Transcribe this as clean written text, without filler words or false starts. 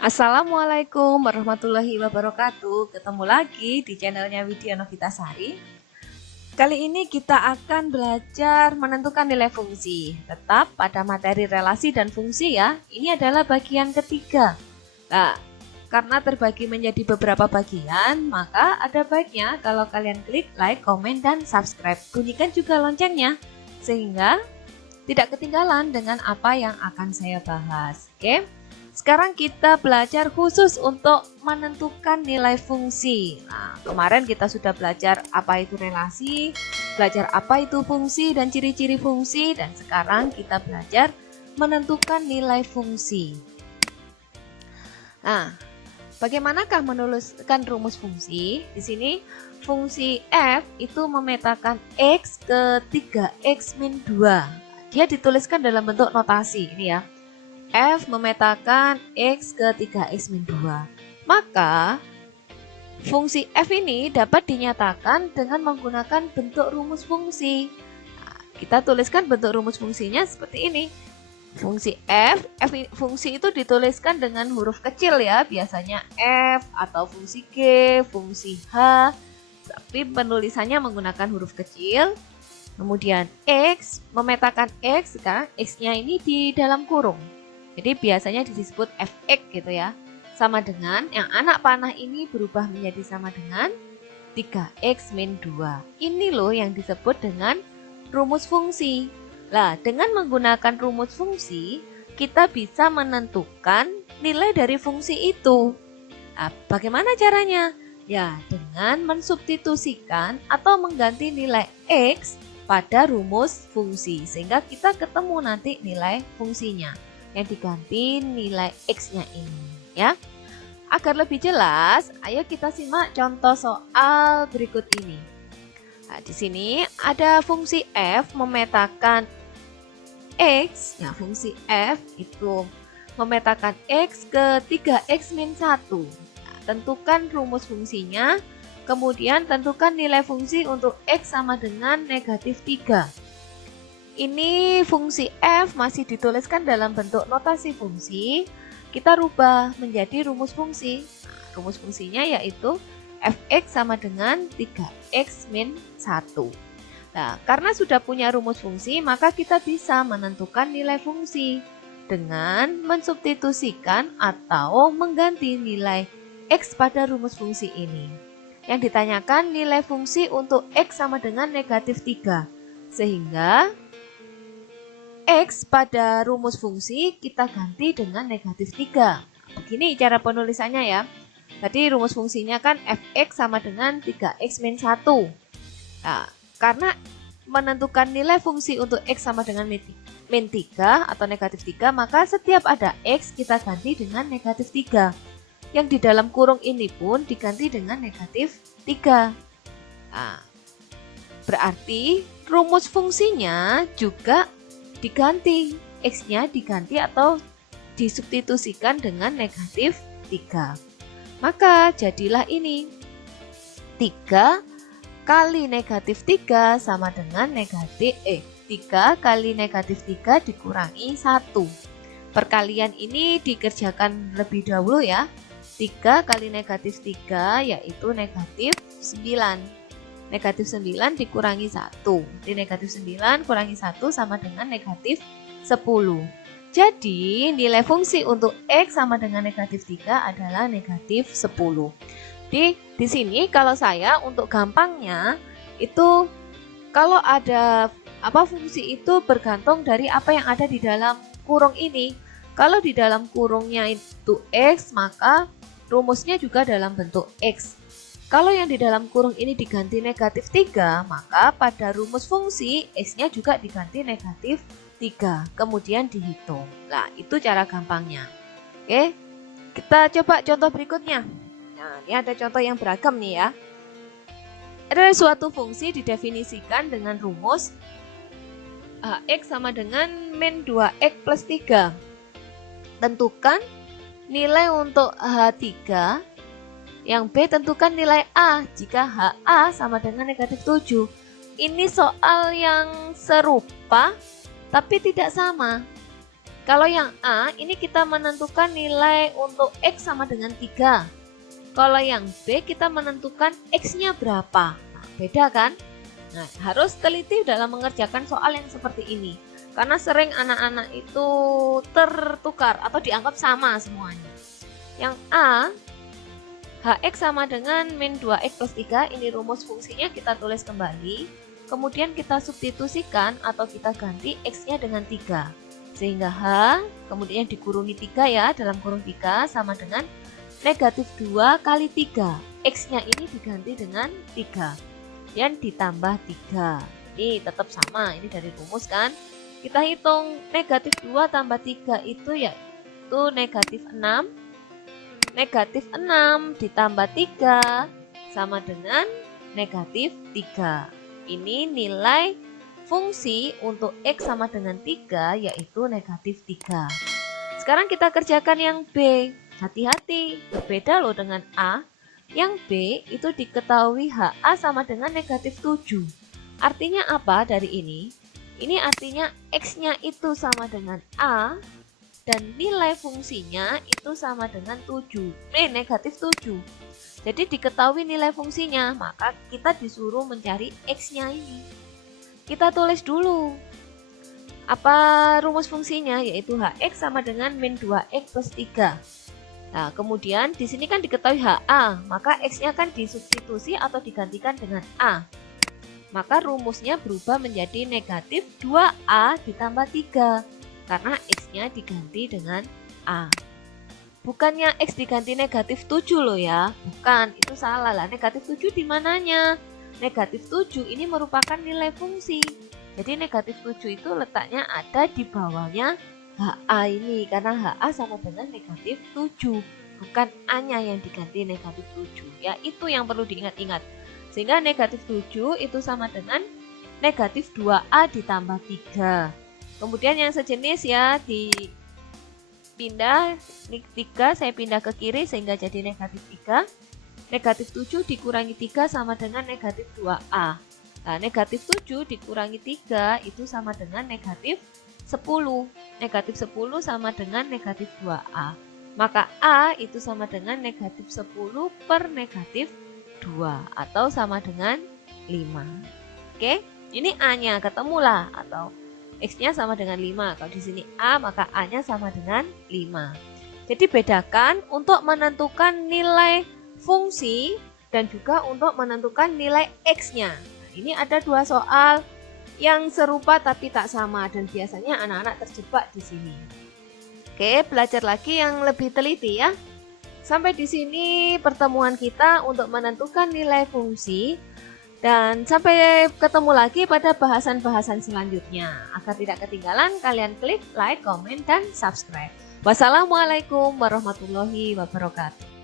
Assalamualaikum warahmatullahi wabarakatuh. Ketemu lagi di channelnya Widya Novitasari. Kali ini kita akan belajar menentukan nilai fungsi. Tetap pada materi relasi dan fungsi ya. Ini adalah bagian ketiga. Nah, karena terbagi menjadi beberapa bagian, maka ada baiknya kalau kalian klik like, komen, dan subscribe. Bunyikan juga loncengnya sehingga tidak ketinggalan dengan apa yang akan saya bahas. Oke? Sekarang kita belajar khusus untuk menentukan nilai fungsi. Nah, kemarin kita sudah belajar apa itu relasi, belajar apa itu fungsi dan ciri-ciri fungsi, dan sekarang kita belajar menentukan nilai fungsi. Nah, bagaimanakah menuliskan rumus fungsi? Di sini fungsi f itu memetakan x ke 3x min 2. Dia dituliskan dalam bentuk notasi ini ya. F memetakan X ke 3X min 2. Maka, fungsi F ini dapat dinyatakan dengan menggunakan bentuk rumus fungsi. Nah, kita tuliskan bentuk rumus fungsinya seperti ini. Fungsi fungsi itu dituliskan dengan huruf kecil ya, biasanya F atau fungsi G, fungsi H. Tapi penulisannya menggunakan huruf kecil. Kemudian X, memetakan X, sekarang X-nya ini di dalam kurung. Jadi biasanya disebut fx gitu ya. Sama dengan yang anak panah ini berubah menjadi sama dengan 3x min 2. Ini loh yang disebut dengan rumus fungsi. Nah, dengan menggunakan rumus fungsi, kita bisa menentukan nilai dari fungsi itu. Nah, bagaimana caranya? Ya, dengan mensubstitusikan atau mengganti nilai x pada rumus fungsi. Sehingga kita ketemu nanti nilai fungsinya yang diganti nilai X-nya ini ya. Agar lebih jelas, ayo kita simak contoh soal berikut ini. Nah, di sini ada fungsi f memetakan X, ya fungsi f itu memetakan X ke 3X min 1. Nah, tentukan rumus fungsinya, kemudian tentukan nilai fungsi untuk X sama dengan negatif 3. Ini fungsi f masih dituliskan dalam bentuk notasi fungsi. Kita rubah menjadi rumus fungsi. Nah, rumus fungsinya yaitu fx sama dengan 3x min 1. Nah, karena sudah punya rumus fungsi, maka kita bisa menentukan nilai fungsi dengan mensubstitusikan atau mengganti nilai x pada rumus fungsi ini. Yang ditanyakan nilai fungsi untuk x sama dengan negatif 3. Sehingga X pada rumus fungsi kita ganti dengan negatif 3. Begini cara penulisannya ya. Tadi rumus fungsinya kan fx sama dengan 3x min 1. Nah, karena menentukan nilai fungsi untuk x sama dengan min 3 atau negatif 3, maka setiap ada x kita ganti dengan negatif 3. Yang di dalam kurung ini pun diganti dengan negatif 3. Nah, berarti rumus fungsinya juga diganti, X-nya diganti atau disubstitusikan dengan negatif 3. Maka jadilah ini 3 kali negatif 3 sama dengan 3 kali negatif 3 dikurangi 1. Perkalian ini dikerjakan lebih dahulu ya. 3 kali negatif 3 yaitu negatif 9. Negatif 9 dikurangi 1. Jadi negatif 9 kurangi 1 sama dengan negatif 10. Jadi nilai fungsi untuk X sama dengan negatif 3 adalah negatif 10. Jadi di sini kalau saya untuk gampangnya itu kalau ada fungsi itu bergantung dari apa yang ada di dalam kurung ini. Kalau di dalam kurungnya itu X, maka rumusnya juga dalam bentuk X. Kalau yang di dalam kurung ini diganti negatif 3, maka pada rumus fungsi X-nya juga diganti negatif 3. Kemudian dihitung. Nah, itu cara gampangnya. Oke, kita coba contoh berikutnya. Nah, ini ada contoh yang beragam nih ya. Ada suatu fungsi didefinisikan dengan rumus X sama dengan min 2X plus 3. Tentukan nilai untuk H3. Yang B tentukan nilai A jika HA sama dengan negatif 7. Ini soal yang serupa tapi tidak sama. Kalau yang A, ini kita menentukan nilai untuk X sama dengan 3. Kalau yang B, kita menentukan X-nya berapa. Nah, beda kan? Nah, harus teliti dalam mengerjakan soal yang seperti ini. Karena sering anak-anak itu tertukar atau dianggap sama semuanya. Yang A, Hx sama dengan min 2x plus 3, ini rumus fungsinya kita tulis kembali. Kemudian kita substitusikan atau kita ganti X-nya dengan 3. Sehingga H, kemudian dikurungi 3 ya, dalam kurung 3 sama dengan negatif 2 kali 3. X-nya ini diganti dengan 3. Dan ditambah 3. Ini tetap sama, ini dari rumus kan. Kita hitung negatif 2 tambah 3 itu yaitu negatif 6. Negatif 6 ditambah 3 sama dengan negatif 3. Ini nilai fungsi untuk X sama dengan 3 yaitu negatif 3. Sekarang kita kerjakan yang B. Hati-hati, berbeda loh dengan A. Yang B itu diketahui HA sama dengan negatif 7. Artinya apa dari ini? Ini artinya X-nya itu sama dengan A dan nilai fungsinya itu sama dengan 7. Negatif 7. Jadi diketahui nilai fungsinya, maka kita disuruh mencari X-nya ini. Kita tulis dulu apa rumus fungsinya, yaitu Hx sama dengan min 2x plus 3. Nah, kemudian di sini kan diketahui HA, maka X-nya kan disubstitusi atau digantikan dengan A. Maka rumusnya berubah menjadi negatif 2A ditambah 3, karena X-nya diganti dengan A. Bukannya X diganti negatif 7 loh ya, bukan, itu salah lah. Negatif 7 di mananya? Negatif 7 ini merupakan nilai fungsi. Jadi negatif 7 itu letaknya ada di bawahnya HA ini. Karena HA sama dengan negatif 7. Bukan A-nya yang diganti negatif 7. Ya, itu yang perlu diingat-ingat. Sehingga negatif 7 itu sama dengan negatif 2A ditambah 3. Kemudian yang sejenis ya dipindah. Ini 3 saya pindah ke kiri sehingga jadi negatif 3. Negatif 7 dikurangi 3 sama dengan negatif 2A. Nah, negatif 7 dikurangi 3 itu sama dengan negatif 10. Negatif 10 sama dengan negatif 2A. Maka A itu sama dengan negatif 10 per negatif 2 atau sama dengan 5. Oke, ini A-nya ketemulah atau X-nya sama dengan 5. Kalau di sini A, maka A-nya sama dengan 5. Jadi bedakan untuk menentukan nilai fungsi dan juga untuk menentukan nilai X-nya. Nah, ini ada dua soal yang serupa tapi tak sama dan biasanya anak-anak terjebak di sini. Oke, belajar lagi yang lebih teliti ya. Sampai di sini pertemuan kita untuk menentukan nilai fungsi dan sampai ketemu lagi pada bahasan-bahasan selanjutnya. Agar tidak ketinggalan, kalian klik like, komen, dan subscribe. Wassalamualaikum warahmatullahi wabarakatuh.